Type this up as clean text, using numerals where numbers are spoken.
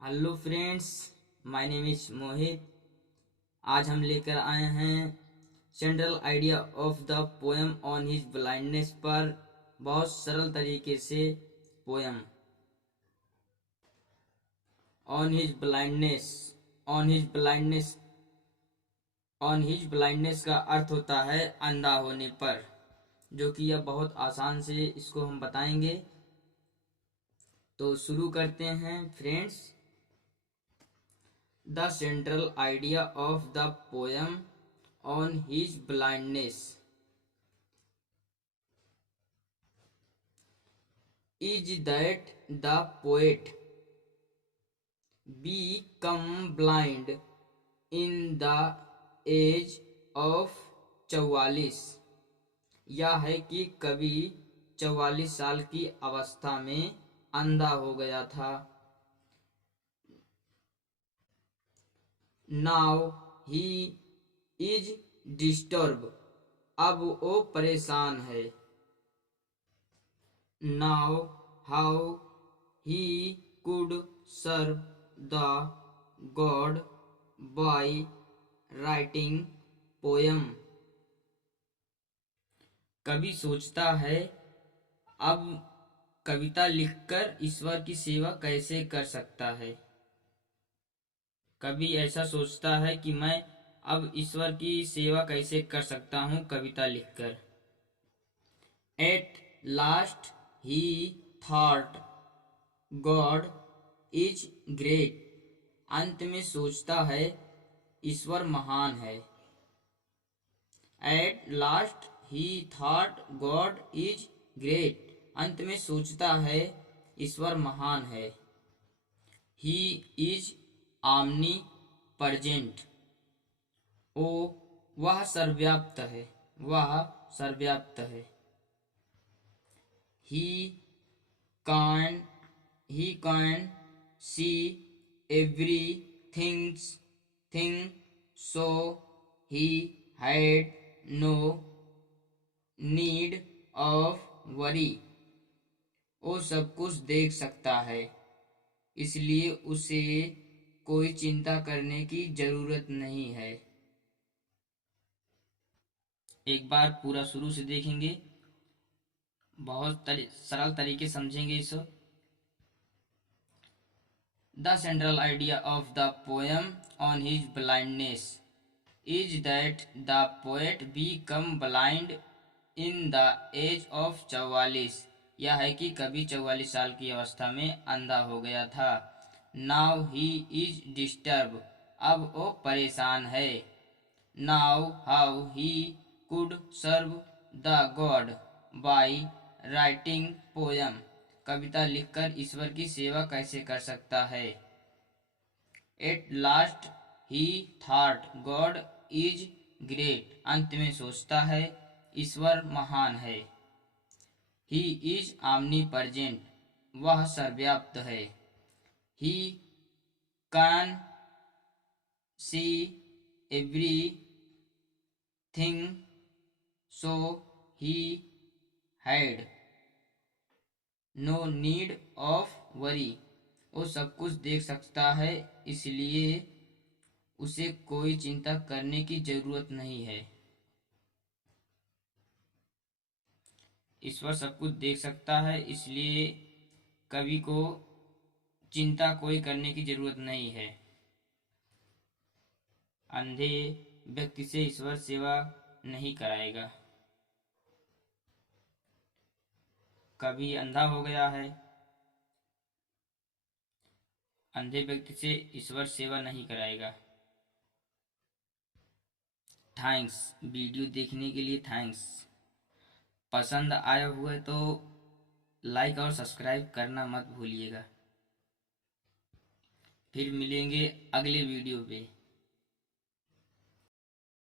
Hello friends, my name is Mohit. आज हम लेकर आए हैं central idea of the poem on his blindness पर बहुत सरल तरीके से poem on his blindness. On his blindness on his blindness का अर्थ होता है अंधा होने पर, जो कि यह बहुत आसान से इसको हम बताएंगे। तो शुरू करते हैं friends. The central idea of the poem on his blindness is that the poet become blind in the age of 44। यह है कि कवि 44 साल की अवस्था में अंधा हो गया था। नाउ ही इज डिस्टर्ब, अब वो परेशान है। Now how he could serve the God by writing poem. कवि सोचता है अब कविता लिखकर ईश्वर की सेवा कैसे कर सकता है। कवि ऐसा सोचता है कि मैं अब ईश्वर की सेवा कैसे कर सकता हूँ कविता लिखकर। Eight last he thought God is great, अंत में सोचता है ईश्वर महान है। At last he thought God is great, अंत में सोचता है ईश्वर महान है। ही इज आमनी परजेंट, वह सर्वव्याप्त है, वह सर्वव्याप्त है। He can see everything so he had no need of worry, वो सब कुछ देख सकता है, इसलिए उसे कोई चिंता करने की जरूरत नहीं है। एक बार पूरा शुरू से देखेंगे, बहुत सरल तरीके समझेंगे इसे। The central idea of the poem on his blindness is that the poet become blind in the age of 44। यह है कि कवि 44 साल की अवस्था में अंधा हो गया था। नाउ ही इज डिस्टर्ब, अब वो परेशान है। Now how he could serve the God by writing poem, कविता लिखकर ईश्वर की सेवा कैसे कर सकता है। At last he thought God is great, अंत में सोचता है ईश्वर महान है। ही इज आमनी परजेंट, वह सर्वव्याप्त है। He can see everything so he had no need of worry, वो सब कुछ देख सकता है, इसलिए उसे कोई चिंता करने की जरूरत नहीं है। ईश्वर सब कुछ देख सकता है, इसलिए कवि को चिंता कोई करने की जरूरत नहीं है। अंधे व्यक्ति से ईश्वर सेवा नहीं कराएगा। कवि अंधा हो गया है, अंधे व्यक्ति से ईश्वर सेवा नहीं कराएगा। थैंक्स, वीडियो देखने के लिए थैंक्स। पसंद आया हुआ है तो लाइक और सब्सक्राइब करना मत भूलिएगा। फिर मिलेंगे अगले वीडियो पे।